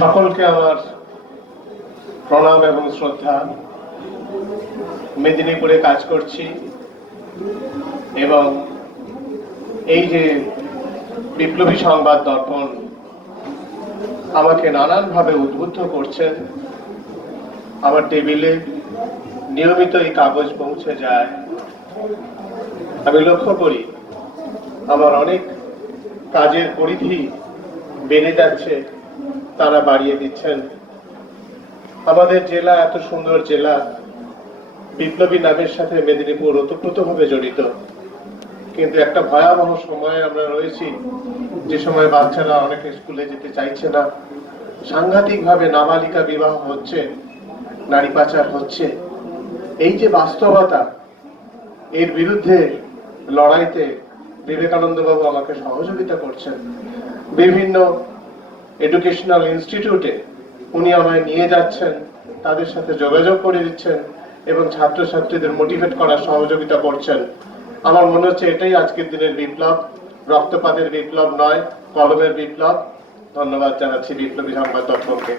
সকলকে আমার প্রণাম এবং শ্রদ্ধা। মেদিনীপুরে কাজ করছি এবং এই যে বিপ্লবী সংবাদ দর্পণ আমাকে নানানভাবে উদ্বুদ্ধ করছেন। আমার টেবিলে নিয়মিত এই কাগজ পৌঁছে যায়। আমি লক্ষ্য করি আমার অনেক কাজের পরিধি বেড়ে যাচ্ছে, তারা বাড়িয়ে দিচ্ছেন। আমাদের জেলা এত সুন্দর জেলা, বিপ্লবী নামের সাথে মেদিনীপুর ওতপ্রোতভাবে জড়িত, কিন্তু একটা ভয়াবহ সময়ে আমরা রয়েছি, যে সময় বাচ্চারা অনেকে স্কুলে যেতে চাইছে না, সাংঘাতিকভাবে নাবালিকা বিবাহ হচ্ছে, নারী পাচার হচ্ছে। এই যে বাস্তবতা, এর বিরুদ্ধে লড়াইতে বিবেকানন্দ বাবু আমাকে সহযোগিতা করছেন। বিভিন্ন এডুকেশনাল ইনস্টিটিউটে উনি আমায় নিয়ে যাচ্ছেন, তাদের সাথে যোগাযোগ করে দিচ্ছেন এবং ছাত্রছাত্রীদের মোটিভেট করার সহযোগিতা করছেন। আমার মনে হচ্ছে এটাই আজকের দিনের বিপ্লব, রক্তপাতের বিপ্লব নয়, কলমের বিপ্লব। ধন্যবাদ জানাচ্ছি বিপ্লবী সংবাদ দর্পণকে।